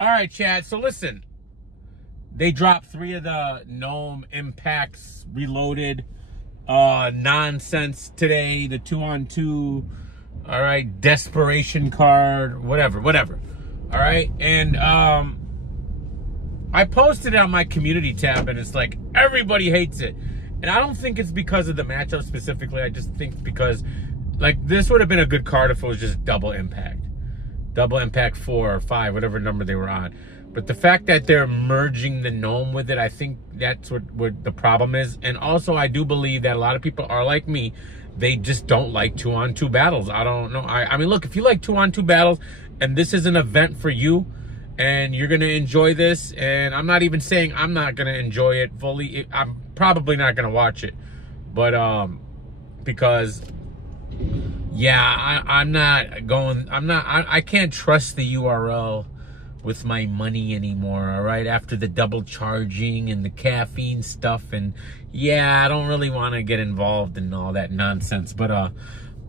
All right, Chad. So listen, they dropped 3 of the Nome Impacts Reloaded nonsense today. The 2-on-2, all right, desperation card, whatever. All right, and I posted it on my community tab, and it's like everybody hates it, and I don't think it's because of the matchup specifically. I just think because like this would have been a good card if it was just double impact 4 or 5, whatever number they were on. But the fact that they're merging the Nome with it, I think that's what the problem is. And also, I do believe that a lot of people are like me. They just don't like 2-on-2 battles. I don't know. I mean, look, if you like 2-on-2 battles and this is an event for you and you're going to enjoy this, and I'm not even saying I'm not going to enjoy it fully. I'm probably not going to watch it. But because, yeah, I can't trust the URL with my money anymore, all right? After the double charging and the caffeine stuff, and yeah, I don't really want to get involved in all that nonsense. But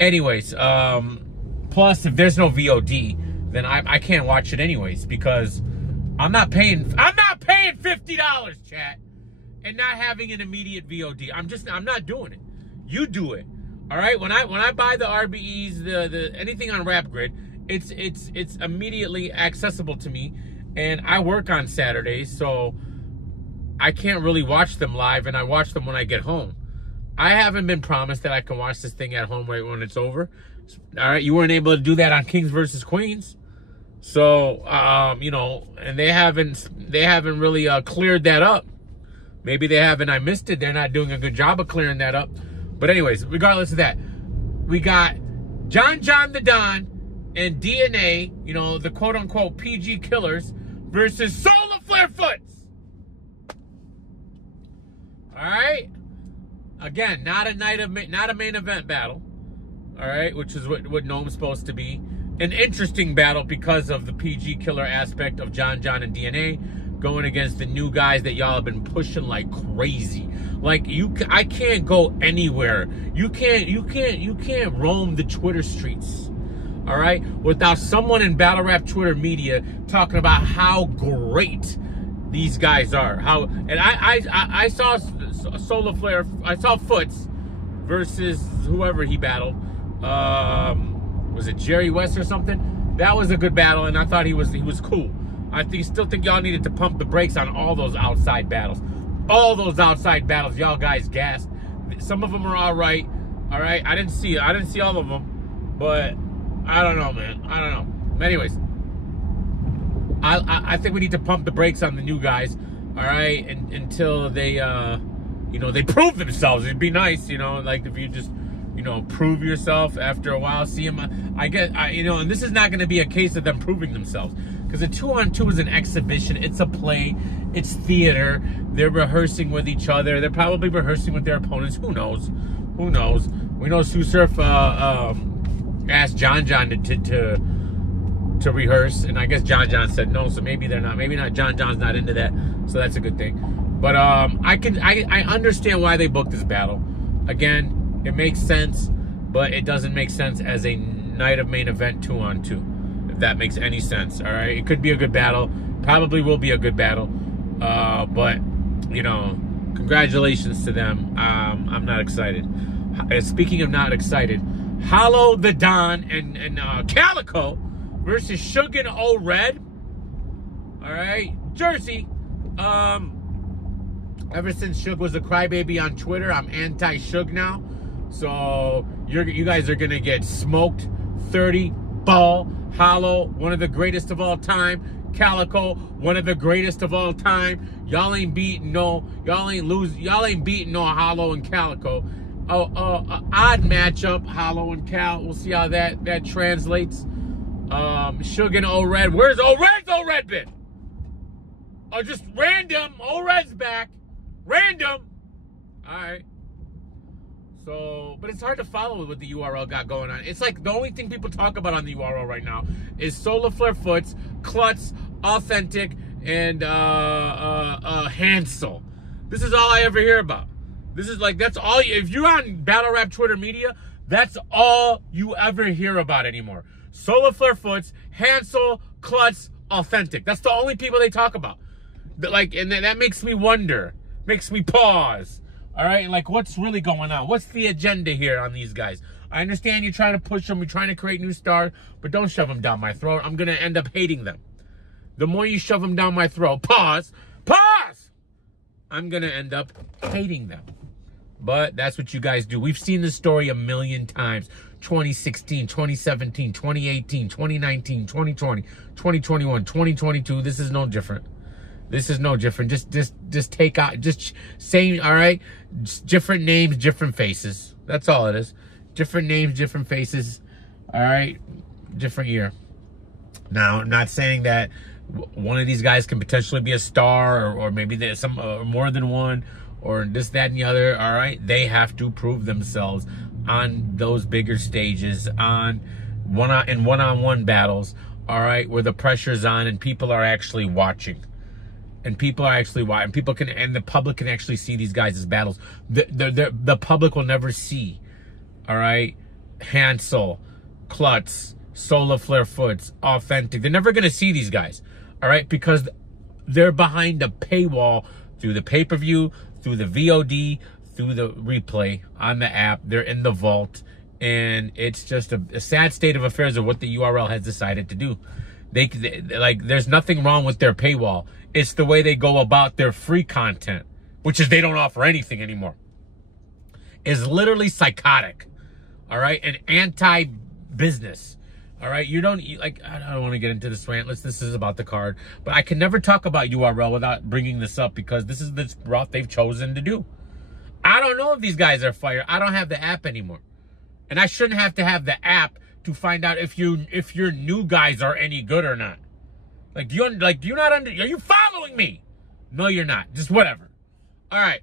anyways, plus if there's no VOD, then I can't watch it anyways, because I'm not paying $50, chat, and not having an immediate VOD. I'm not doing it. You do it. All right? When I buy the RBEs, the anything on Rap Grid, it's immediately accessible to me, and I work on Saturdays, so I can't really watch them live, and I watch them when I get home. I haven't been promised that I can watch this thing at home right when it's over. All right, you weren't able to do that on Kings versus Queens, so you know, and they haven't really cleared that up. Maybe they haven't. I missed it. They're not doing a good job of clearing that up. But anyways, regardless of that, we got John the Don and DNA, you know, the quote-unquote PG killers, versus Solar Flare Foots. All right? Again, not a main event battle. All right? Which is what Nome's supposed to be. An interesting battle because of the PG killer aspect of John and DNA going against the new guys that y'all have been pushing like crazy. Like I can't go anywhere. You can't roam the Twitter streets. All right, without someone in battle rap Twitter media talking about how great these guys are. I saw Solar Flare. I saw Foots versus whoever he battled. Was it Jerry West or something? That was a good battle, and I thought he was cool. I still think y'all needed to pump the brakes on all those outside battles. All those outside battles, y'all guys gassed. Some of them are all right. All right, I didn't see all of them, but I don't know, man. I don't know. Anyways, I think we need to pump the brakes on the new guys, all right, until they, you know, they prove themselves. It'd be nice, you know, like if you just, you know, prove yourself after a while. See them, you know, and this is not going to be a case of them proving themselves, because a 2-on-2 is an exhibition. It's a play. It's theater. They're rehearsing with each other. They're probably rehearsing with their opponents. Who knows? Who knows? We know Sue Surf asked John to rehearse, and I guess John said no, so maybe they're not. Maybe not. John's not into that, so that's a good thing. But I understand why they booked this battle. Again, it makes sense, but it doesn't make sense as a night of main event 2-on-2. If that makes any sense, all right. It could be a good battle. Probably will be a good battle. But you know, congratulations to them. I'm not excited. Speaking of not excited, Hollow the Don and Calico versus Suge and O Red. All right, Jersey. Ever since Suge was a crybaby on Twitter, I'm anti-Suge now. So you guys are gonna get smoked. 30 ball. Hollow, one of the greatest of all time. Calico, one of the greatest of all time. Y'all ain't beating no Hollow and Calico. Odd matchup, Hollow and Cal. We'll see how that translates. Suge and O-Red. Where's O-Red been? Oh, just random. O-Red's back. Random. All right. So, but it's hard to follow what the URL got going on. It's like the only thing people talk about on the URL right now is Solar Flare Foots, Klutz, Authentic, and Hansel. This is all I ever hear about. This is like, that's all. If you're on battle rap Twitter media, that's all you ever hear about anymore. Solar Flare Foots, Hansel, Klutz, authentic. That's the only people they talk about. Like, and that makes me wonder, makes me pause. All right, like, what's really going on? What's the agenda here on these guys? I understand you're trying to push them, you're trying to create new stars, but don't shove them down my throat. I'm gonna end up hating them. The more you shove them down my throat, pause, I'm gonna end up hating them. But that's what you guys do. We've seen this story a million times. 2016, 2017, 2018, 2019, 2020, 2021, 2022. This is no different. This is no different. Just take out, just saying, all right? Just different names, different faces. That's all it is. Different names, different faces. All right? Different year. Now, I'm not saying that one of these guys can potentially be a star, or maybe there's some more than one, or this, that, and the other. All right? They have to prove themselves on those bigger stages, in one-on-one battles, all right, where the pressure's on and people are actually watching. And people are actually watching. People can, and the public can actually see these guys as battles. The public will never see, all right, Hansel, Klutz, Solar Flare Foots, Authentic. They're never going to see these guys, all right, because they're behind a paywall through the pay-per-view, through the VOD, through the replay on the app. They're in the vault, and it's just a sad state of affairs of what the URL has decided to do. They like, there's nothing wrong with their paywall. It's the way they go about their free content, which is they don't offer anything anymore, is literally psychotic, all right, and anti-business, all right? You don't, like, I don't want to get into this rant. This is about the card, but I can never talk about URL without bringing this up, because this is the route they've chosen to do. I don't know if these guys are fired. I don't have the app anymore, and I shouldn't have to have the app to find out if your new guys are any good or not. Like, you're not under, are you following me? No, you're not. Just whatever. All right.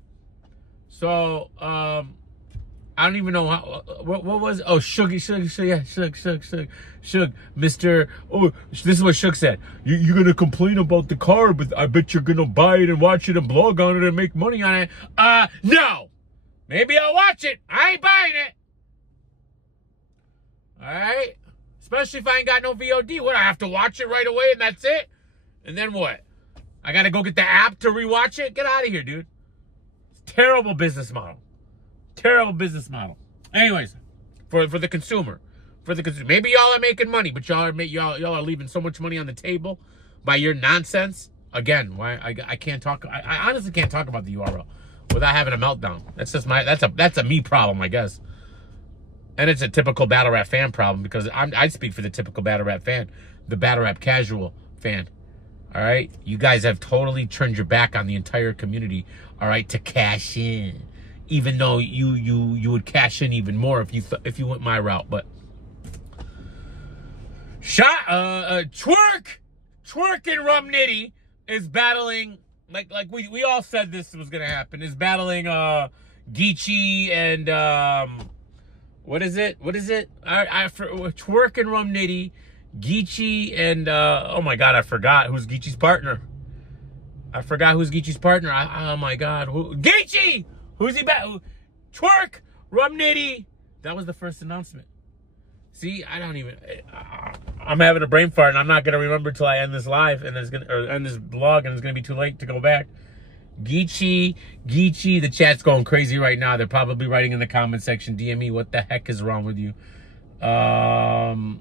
So, I don't even know how, what was, oh, Shug, Mr. Oh, this is what Shug said. You're going to complain about the car, but I bet you're going to buy it and watch it and blog on it and make money on it. No. Maybe I'll watch it. I ain't buying it. All right? Especially if I ain't got no VOD. What, I have to watch it right away and that's it? And then what? I got to go get the app to rewatch it? Get out of here, dude. Terrible business model. Terrible business model. Anyways, for the consumer. For the consumer. Maybe y'all are making money, but y'all are leaving so much money on the table by your nonsense. Again, why I can't talk, I honestly can't talk about the URL without having a meltdown. That's just that's a me problem, I guess. And it's a typical battle rap fan problem, because I speak for the typical battle rap fan, the battle rap casual fan. All right, you guys have totally turned your back on the entire community. All right, to cash in, even though you would cash in even more if you went my route. But Twork and Nitty is battling, like we all said this was gonna happen. Is battling Geechi and what is it? Twork and Nitty, Geechi and oh my god, I forgot who's Geechi's partner. Oh my god, Geechi! Who's he back? Twork, Nitty. That was the first announcement. See, I don't even. I'm having a brain fart, and I'm not gonna remember till I end this live, and end this blog, and it's gonna be too late to go back. Geechi, the chat's going crazy right now. They're probably writing in the comment section, DM me, what the heck is wrong with you? Twork!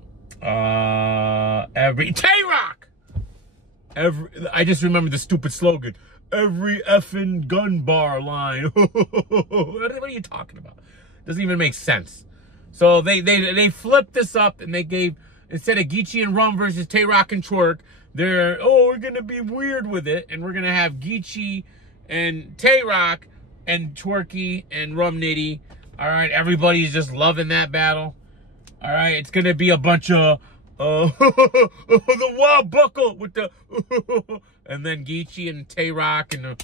I just remember the stupid slogan, every effing gun bar line. What are you talking about? Doesn't even make sense. So they flipped this up, and they gave, instead of Geechi and Rum versus Twork and Twork, we're gonna be weird with it, and we're gonna have Geechi and Twork and Tworky and Nitty. All right, everybody's just loving that battle. All right, it's gonna be a bunch of the wild buckle with the and then Geechi and Twork and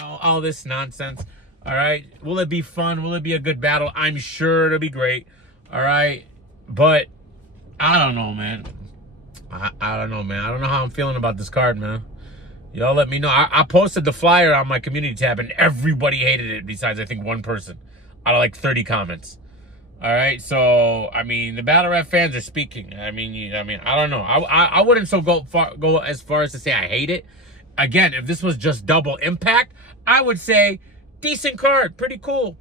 all this nonsense. All right, will it be fun? Will it be a good battle? I'm sure it'll be great. All right, but I don't know, man. I don't know, man. I don't know how I'm feeling about this card, man. Y'all let me know. I posted the flyer on my community tab, and everybody hated it besides, I think, one person out of like 30 comments. All right, so I mean, the battle rap fans are speaking. I mean, I don't know. I wouldn't go as far as to say I hate it. Again, if this was just Double Impact, I would say decent card, pretty cool.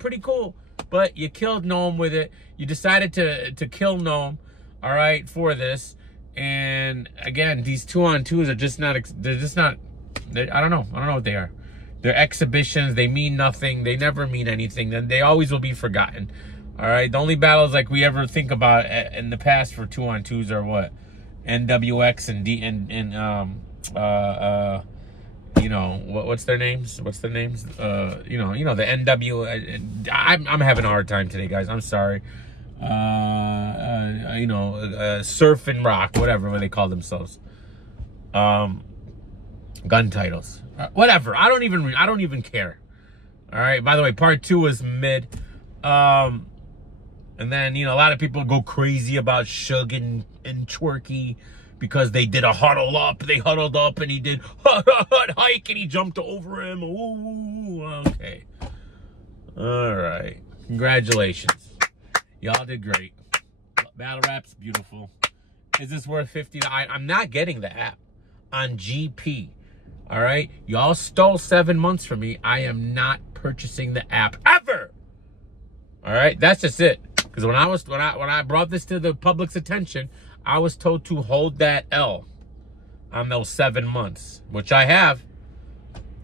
But you killed Nome with it. You decided to kill Nome, all right, for this. And again, these 2-on-2s are just not. They're just not. I don't know what they are. They're exhibitions. They mean nothing. They never mean anything. Then they always will be forgotten. All right, the only battles like we ever think about in the past for 2-on-2s are what? NWX and you know, what's their names? What's their names? You know the NW. I'm having a hard time today, guys. I'm sorry. You know, Surf and Rock, whatever they call themselves. Gun titles, whatever. I don't even care. All right. By the way, part 2 was mid. And then, you know, a lot of people go crazy about Suge and Tworky because they did a huddle up. They huddled up and he did hike and he jumped over him. Ooh, okay. All right. Congratulations. Y'all did great. Battle rap's beautiful. Is this worth $50? I'm not getting the app on GP. All right. Y'all stole 7 months from me. I am not purchasing the app ever. All right. That's just it. Because when I brought this to the public's attention, I was told to hold that L on those 7 months, which I have.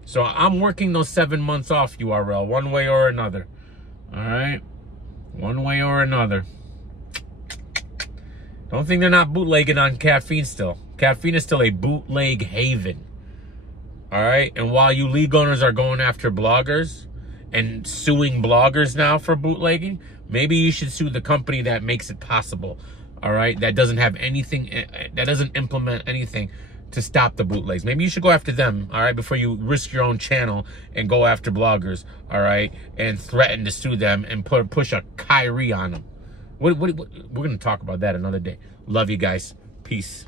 So I'm working those 7 months off URL one way or another. All right, one way or another. Don't think they're not bootlegging on Caffeine still. Caffeine is still a bootleg haven. All right, and while you league owners are going after bloggers and suing bloggers now for bootlegging, maybe you should sue the company that makes it possible, all right? That doesn't have anything, that doesn't implement anything to stop the bootlegs. Maybe you should go after them, all right, before you risk your own channel and go after bloggers, all right, and threaten to sue them and push a Kyrie on them. We're going to talk about that another day. Love you guys. Peace.